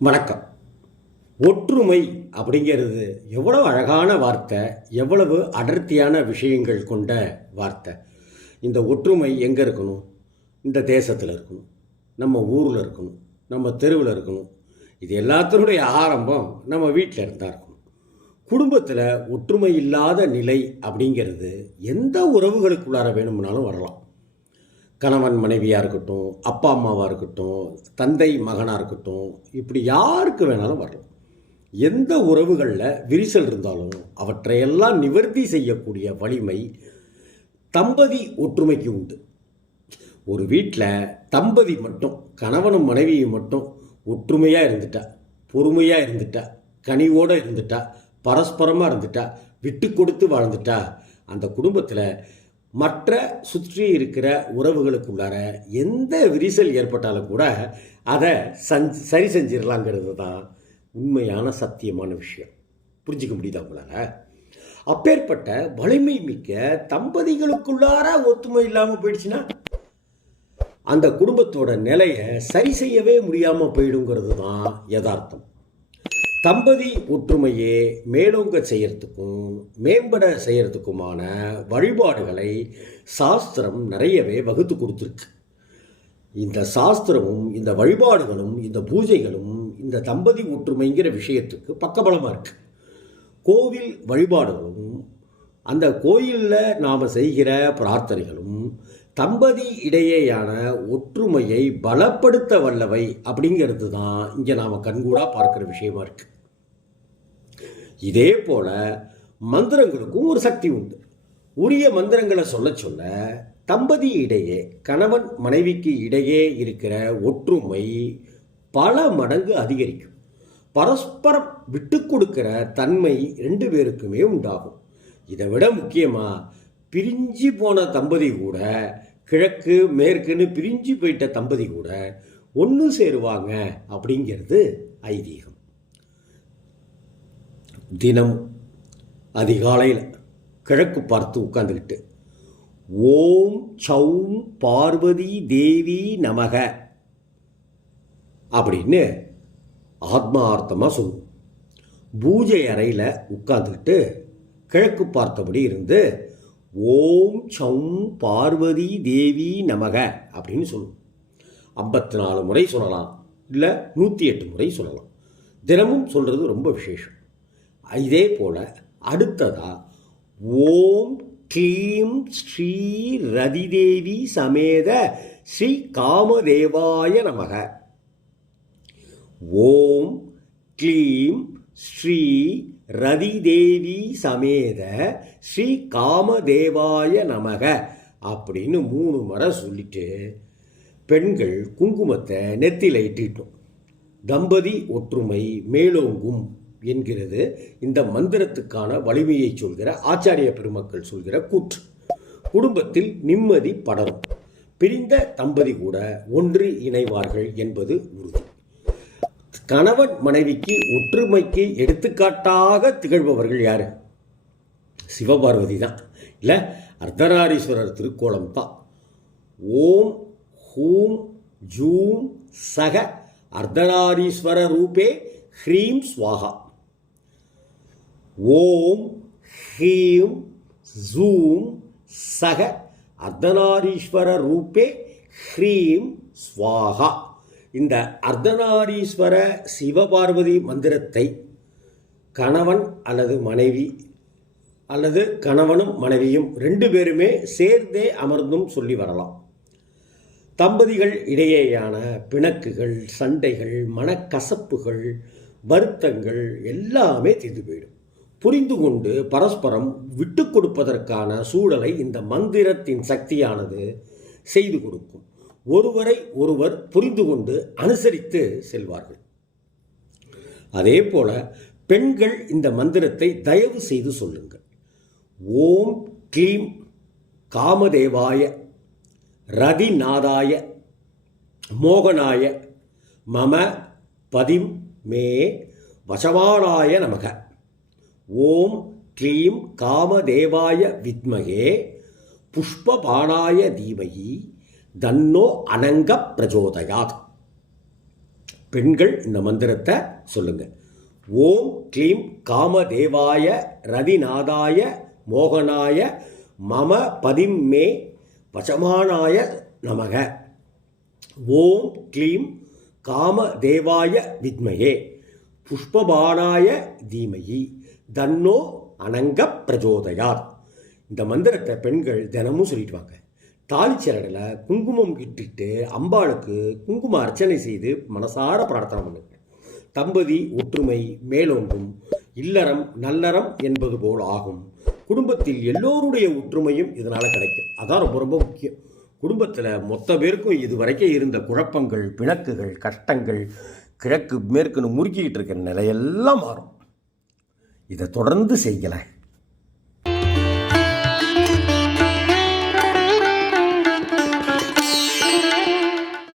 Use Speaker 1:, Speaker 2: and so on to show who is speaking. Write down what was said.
Speaker 1: வணக்கம். ஒற்றுமை அப்படிங்கிறது எவ்வளவு அழகான வார்த்தை எவ்வளவு அடர்த்தியான விஷயங்கள் கொண்ட வார்த்தை. இந்த ஒற்றுமை எங்கே இருக்கணும்? இந்த தேசத்தில் இருக்கணும். நம்ம ஊரில் இருக்கணும். நம்ம தெருவில் இருக்கணும். இது எல்லாத்தினுடைய ஆரம்பம் நம்ம வீட்டில் இருந்தால் இருக்கணும். குடும்பத்தில் ஒற்றுமை இல்லாத நிலை அப்படிங்கிறது எந்த உறவுகளுக்குள்ளார வேணும்னாலும் வரலாம். கணவன் மனைவியாக இருக்கட்டும் அப்பா அம்மாவாக இருக்கட்டும் தந்தை மகனாக இருக்கட்டும் இப்படி யாருக்கு வேணாலும் வரலாம். எந்த உறவுகளில் விரிசல் இருந்தாலும் அவற்றையெல்லாம் நிவர்த்தி செய்யக்கூடிய வலிமை தம்பதி ஒற்றுமைக்கு உண்டு. ஒரு வீட்டில் தம்பதி மட்டும் கணவனும் மனைவியும் மட்டும் ஒற்றுமையாக இருந்துட்டா பொறுமையாக இருந்துட்டா கனிவோடு இருந்துட்டா பரஸ்பரமாக இருந்துட்டா விட்டு கொடுத்து வாழ்ந்துட்டா அந்த குடும்பத்தில் மற்ற சுற்றி இருக்கிற உறவுகளுக்குள்ளார எந்த விரிசல் ஏற்பட்டாலும் கூட அதை சஞ்ச் சரி செஞ்சிடலாங்கிறது தான் உண்மையான சத்தியமான விஷயம். புரிஞ்சுக்க முடியுதா உங்களால்? அப்பேற்பட்ட வலிமை மிக்க தம்பதிகளுக்குள்ளார ஒத்துமை இல்லாமல் போயிடுச்சுன்னா அந்த குடும்பத்தோட நிலையை சரி செய்யவே முடியாமல் போயிடுங்கிறது தான் யதார்த்தம். தம்பதி ஒற்றுமையே மேலோங்க செய்யறதுக்கும் மேம்பட செய்யறதுக்குமான வழிபாடுகளை சாஸ்திரம் நிறையவே வகுத்து கொடுத்துருக்கு. இந்த சாஸ்திரமும் இந்த வழிபாடுகளும் இந்த பூஜைகளும் இந்த தம்பதி ஒற்றுமைங்கிற விஷயத்துக்கு பக்கபலமாக இருக்கு. கோவில் வழிபாடுகளும் அந்த கோயிலில் நாம் செய்கிற பிரார்த்தனைகளும் தம்பதி இடையேயான ஒற்றுமையை பலப்படுத்த வல்லவை அப்படிங்கிறது தான் இங்கே நாம் கண்கூடாக பார்க்குற விஷயமா இருக்குது இதே போல மந்திரங்களுக்கும் ஒரு சக்தி உண்டு. உரிய மந்திரங்களை சொல்ல சொல்ல தம்பதி இடையே கணவன் மனைவிக்கு இடையே இருக்கிற ஒற்றுமை பல மடங்கு அதிகரிக்கும். பரஸ்பரம் விட்டு கொடுக்கிற தன்மை ரெண்டு பேருக்குமே உண்டாகும். இதை விட முக்கியமாக பிரிஞ்சு போன தம்பதி கூட கிழக்கு மேற்குன்னு பிரிஞ்சு போயிட்ட தம்பதி கூட ஒன்று சேருவாங்க அப்படிங்கிறது ஐதீகம். தினம் அதிகாலையில் கிழக்கு பார்த்து உட்காந்துக்கிட்டு ஓம் சௌம் பார்வதி தேவி நமக அப்படின்னு ஆத்மார்த்தமாக சொல்லுவோம். பூஜை அறையில் உட்காந்துக்கிட்டு கிழக்கு பார்த்தபடி இருந்து ஓம் சௌம் பார்வதி தேவி நமக அப்படின்னு சொல்லுவோம். ஐம்பத்தி நாலு முறை சொல்லலாம் இல்லை நூற்றி எட்டு முறை சொல்லலாம். தினமும் சொல்கிறது ரொம்ப விசேஷம். இதே போல் அடுத்ததா ஓம் க்ளீம் ஸ்ரீ ரதிதேவி சமேத ஸ்ரீ காமதேவாய நமக. ஓம் க்ளீம் ஸ்ரீ ரதிதேவி சமேத ஸ்ரீ காமதேவாய நமக அப்படின்னு மூணு முறை சொல்லிட்டு பெண்கள் குங்குமத்தை நெத்தியில் இட்டுட்டோம். தம்பதி ஒற்றுமை மேலோங்கும். என்கிறது இந்த மந்திரத்துக்கான வலிமையை சொல்கிற ஆச்சாரிய பெருமக்கள் சொல்கிற கூற்று. குடும்பத்தில் நிம்மதி படரும். பிரிந்த தம்பதி கூட ஒன்று இணைவார்கள் என்பது உறுதி. கணவன் மனைவிக்கு ஒற்றுமைக்கு எடுத்துக்காட்டாக திகழ்பவர்கள் யார்? சிவபார்வதி தான். இல்லை அர்த்தநாரீஸ்வரர் திருக்கோலம் தான். ஓம் ஹூம் ஜூம் சக அர்த்தநாரீஸ்வர ரூபே ஹ்ரீம் ஸ்வாகா. ஓம் ஹீம் ஜூம் சக அர்த்தநாரீஸ்வர ரூபே ஹ்ரீம் ஸ்வாகா இந்த அர்த்தநாரீஸ்வர சிவபார்வதி மந்திரத்தை கணவன் அல்லது மனைவி அல்லது கணவனும் மனைவியும் ரெண்டு பேருமே சேர்ந்தே அமர்ந்தும் சொல்லி வரலாம். தம்பதிகள் இடையேயான பிணக்குகள் சண்டைகள் மனக்கசப்புகள் வருத்தங்கள் எல்லாமே தீர்ந்து போயிடும். புரிந்து கொண்டு பரஸ்பரம் விட்டு கொடுப்பதற்கான சூழலை இந்த மந்திரத்தின் சக்தியானது செய்து கொடுக்கும். ஒருவரை ஒருவர் புரிந்து கொண்டு அனுசரித்து செல்வார்கள். அதே போல பெண்கள் இந்த மந்திரத்தை தயவு செய்து சொல்லுங்கள். ஓம் க்ளீம் காமதேவாய ரதிநாதாய மோகனாய மம பதிம் மே வசவானாய நமக. ஓம் க்ளீம் காமதேவாய வித்மகே புஷ்பபாணாய தீமகி தன்னோ அனங்க பிரஜோதயாத். பெண்கள் இந்த மந்திரத்தை சொல்லுங்க. ஓம் க்ளீம் காமதேவாய ரதிநாதாய மோகனாய மம பதிம் மே வசமானாய நமக. ஓம் க்ளீம் காமதேவாய வித்மயே புஷ்பபாணாய தீமயி தன்னோ அனங்க பிரஜோதயார் இந்த மந்திரத்தை பெண்கள் தினமும் சொல்லிட்டு வாங்க தாளிச்சரடில் குங்குமம் இட்டுட்டு அம்பாளுக்கு குங்கும அர்ச்சனை செய்து மனசார பிரார்த்தனை பண்ணுங்க. தம்பதி ஒற்றுமை மேலோங்கும். இல்லறம் நல்லறம் என்பது போல் ஆகும். குடும்பத்தில் எல்லோருடைய ஒற்றுமையும் இதனால் கிடைக்கும். அதான் ரொம்ப ரொம்ப முக்கியம். குடும்பத்தில் மொத்த பேருக்கும் இது வரைக்கும் இருந்த குழப்பங்கள் பிணக்குகள் கஷ்டங்கள் கிழக்கு மேற்குன்னு முறுக்கிக்கிட்டு இருக்கிற நிலையெல்லாம் மாறும். இதை தொடர்ந்து செய்யலை.